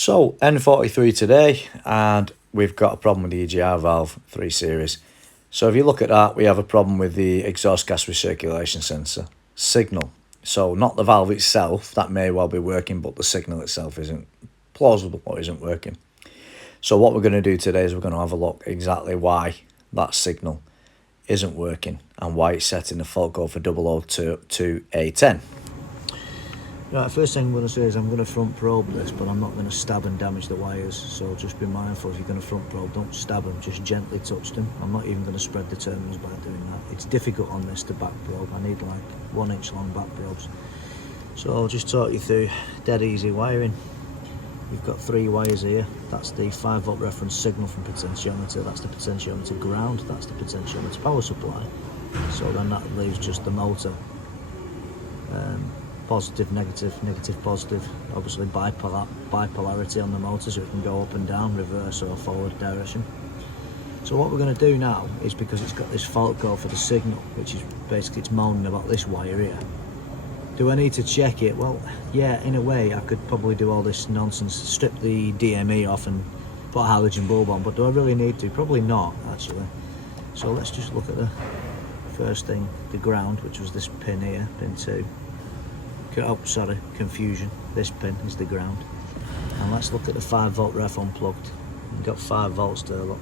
So N43 today, and we've got a problem with the EGR valve 3 series. So if you look at that, we have a problem with the exhaust gas recirculation sensor signal. So not the valve itself, that may well be working, but the signal itself isn't plausible or isn't working. So what we're going to do today is we're going to have a look exactly why that signal isn't working and why it's setting the fault code for 002A10. Right, first thing I'm going to say is I'm going to front probe this, but I'm not going to stab and damage the wires, so just be mindful if you're going to front probe, don't stab them, just gently touch them. I'm not even going to spread the terminals by doing that. It's difficult on this to back probe, I need like 1 inch long back probes. So I'll just talk you through dead easy wiring. We've got 3 wires here. That's the 5 volt reference signal from potentiometer, that's the potentiometer ground, that's the potentiometer power supply. So then that leaves just the motor. Positive, negative, negative, positive. Obviously bipolarity on the motor, so it can go up and down, reverse or forward direction. So what we're going to do now is, because it's got this fault code for the signal, which is basically it's moaning about this wire here. Do I need to check it? Well, yeah, in a way I could probably do all this nonsense, strip the DME off and put a halogen bulb on, but do I really need to? Probably not, actually. So let's just look at the first thing, the ground, which was this pin here, pin 2. Oh, sorry, confusion. This pin is the ground. And let's look at the 5 volt ref unplugged. We've got 5 volts there, look.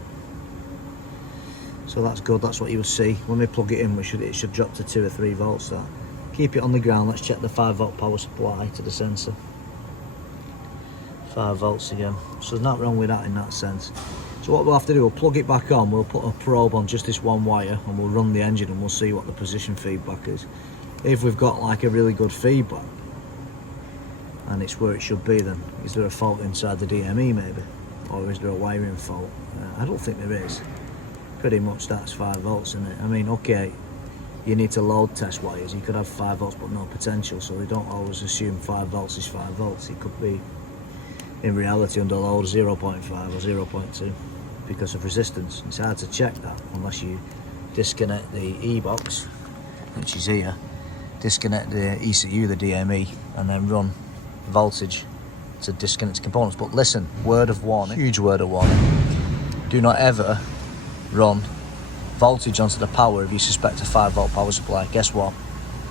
So that's good, that's what you will see. When we plug it in, it should drop to 2 or 3 volts there. Keep it on the ground, let's check the 5 volt power supply to the sensor. 5 volts again. So there's nothing wrong with that in that sense. So what we'll have to do, we'll plug it back on, we'll put a probe on just this one wire, and we'll run the engine and we'll see what the position feedback is. If we've got like a really good feedback and it's where it should be, then is there a fault inside the DME maybe, or is there a wiring fault? I don't think there is. Pretty much that's 5 volts, isn't it? I mean, okay, you need to load test wires, you could have 5 volts but no potential, so we don't always assume 5 volts is 5 volts. It could be in reality under load 0.5 or 0.2 because of resistance. It's hard to check that unless you disconnect the E-box, which is here, disconnect the ECU, the DME, and then run voltage to disconnect components. But listen, word of warning, huge word of warning, do not ever run voltage onto the power if you suspect a 5 volt power supply. Guess what?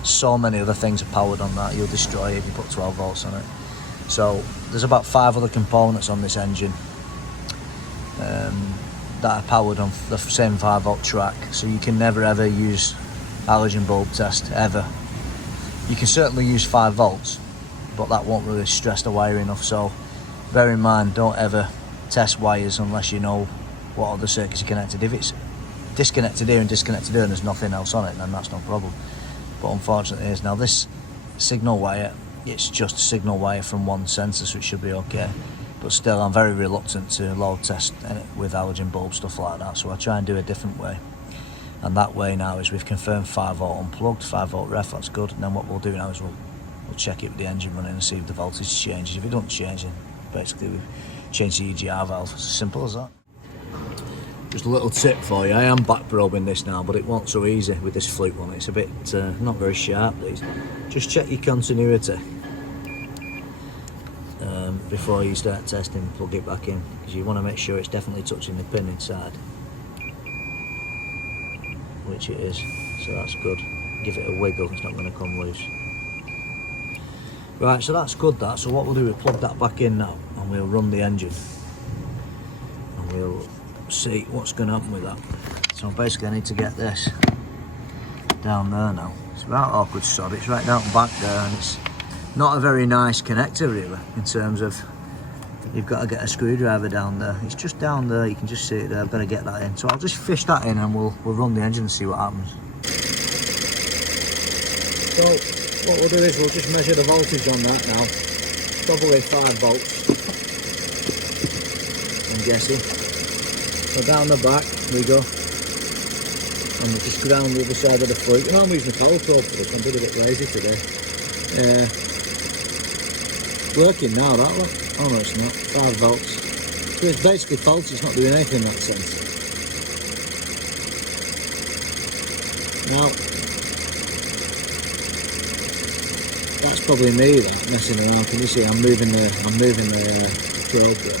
So many other things are powered on that, you'll destroy it if you put 12 volts on it. So there's about 5 other components on this engine that are powered on the same 5 volt track, so you can never ever use halogen bulb test, ever. You can certainly use 5 volts, but that won't really stress the wire enough, so bear in mind, don't ever test wires unless you know what other circuits are connected. If it's disconnected here and disconnected here and there's nothing else on it, then that's no problem. But unfortunately it is. Now this signal wire, it's just a signal wire from one sensor, so it should be okay. But still, I'm very reluctant to load test with halogen bulb, stuff like that, so I try and do a different way. And that way now is we've confirmed 5 volt unplugged, 5 volt ref, that's good. And then what we'll do now is we'll check it with the engine running and see if the voltage changes. If it doesn't change, then basically we've changed the EGR valve. It's as simple as that. Just a little tip for you, I am back probing this now, but it wasn't so easy with this fluke one. It's a bit not very sharp, these. Just check your continuity before you start testing and plug it back in, because you want to make sure it's definitely touching the pin inside, which it is, so that's good. Give it a wiggle, it's not going to come loose. Right, so that's good that. So what we'll do is plug that back in now and we'll run the engine and we'll see what's going to happen with that. So basically I need to get this down there now. It's about awkward sod, it's right down back there, and it's not a very nice connector really, in terms of you've got to get a screwdriver down there. It's just down there, you can just see it there. I've got to get that in, so I'll just fish that in and we'll run the engine and see what happens. So what we'll do is we'll just measure the voltage on that now. Probably 5 volts, I'm guessing. So down the back we go, and we'll just go down the other side of the fluke. And I'm using a power probe for this, I'm a bit lazy today. Working now, that one. Oh no, it's not. 5 volts. So it's basically faulty, it's not doing anything in that sense. Now, that's probably me that messing around. Can you see? I'm moving the probe there.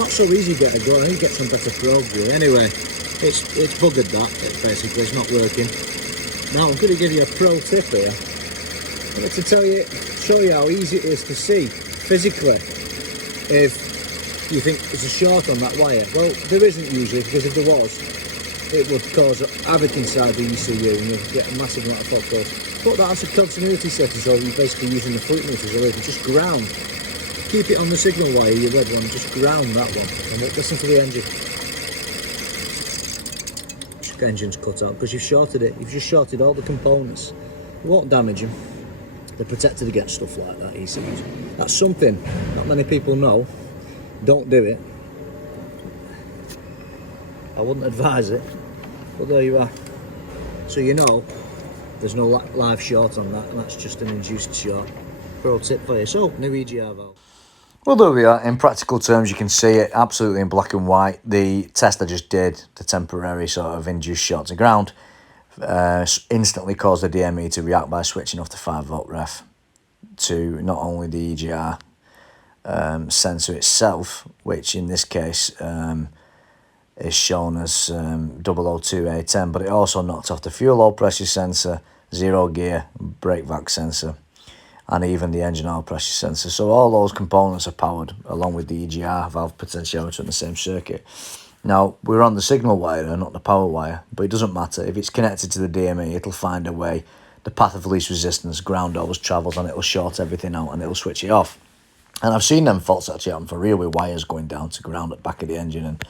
Not so easy to get a go. I need to get some better probes really. Anyway, it's buggered that. Basically, it's not working. Now I'm going to give you a pro tip here. I'm going to show you how easy it is to see physically if you think there's a short on that wire. Well, there isn't usually, because if there was, it would cause havoc inside the ECU and you'd get a massive amount of fault codes. Put that onto continuity setting, so you're basically using the footmeters or even just ground. Keep it on the signal wire, your red one, just ground that one. And listen to the engine. The engine's cut out because you've shorted it. You've just shorted all the components. You won't damage them. They're protected against stuff like that, ECUs. That's something not many people know. Don't do it. I wouldn't advise it, but there you are. So you know there's no live short on that, and that's just an induced short. Pro tip for you. So, new EGR valve. Well, there we are. In practical terms, you can see it absolutely in black and white. The test I just did, the temporary sort of induced short to ground, instantly caused the DME to react by switching off the 5-volt ref to not only the EGR sensor itself, which in this case is shown as 002A10, but it also knocked off the fuel oil pressure sensor, zero gear, brake vac sensor, and even the engine oil pressure sensor. So all those components are powered along with the EGR valve potentiometer in the same circuit. Now, we're on the signal wire, not the power wire, but it doesn't matter. If it's connected to the DME, it'll find a way. The path of least resistance, ground always travels, and it'll short everything out and it'll switch it off. And I've seen them faults actually happen for real, with wires going down to ground at the back of the engine and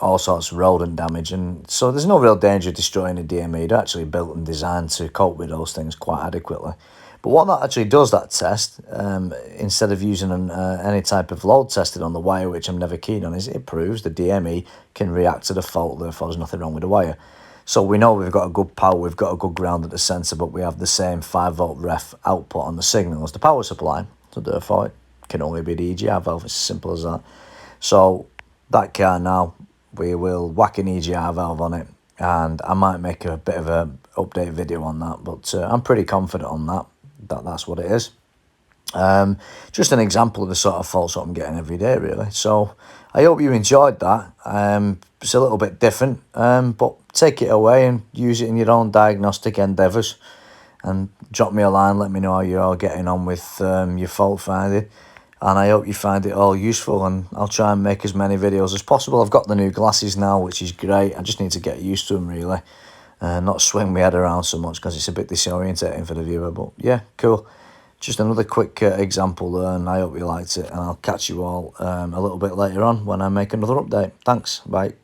all sorts of rodent damage. And so there's no real danger of destroying a DME. They're actually built and designed to cope with those things quite adequately. But what that actually does, that test, instead of using any type of load testing on the wire, which I'm never keen on, is it proves the DME can react to the fault, therefore there's nothing wrong with the wire. So we know we've got a good power, we've got a good ground at the sensor, but we have the same 5-volt ref output on the signal as the power supply. So therefore it can only be the EGR valve, it's as simple as that. So that car now, we will whack an EGR valve on it, and I might make a bit of a update video on that, but I'm pretty confident on that. That's what it is. Just an example of the sort of faults that I'm getting every day, really. So I hope you enjoyed that. It's a little bit different, but take it away and use it in your own diagnostic endeavours, and drop me a line, let me know how you're all getting on with your fault finding, and I hope you find it all useful, and I'll try and make as many videos as possible. I've got the new glasses now, which is great. I just need to get used to them, really. Not swing my head around so much because it's a bit disorientating for the viewer. But yeah, cool. Just another quick example there, and I hope you liked it. And I'll catch you all a little bit later on when I make another update. Thanks. Bye.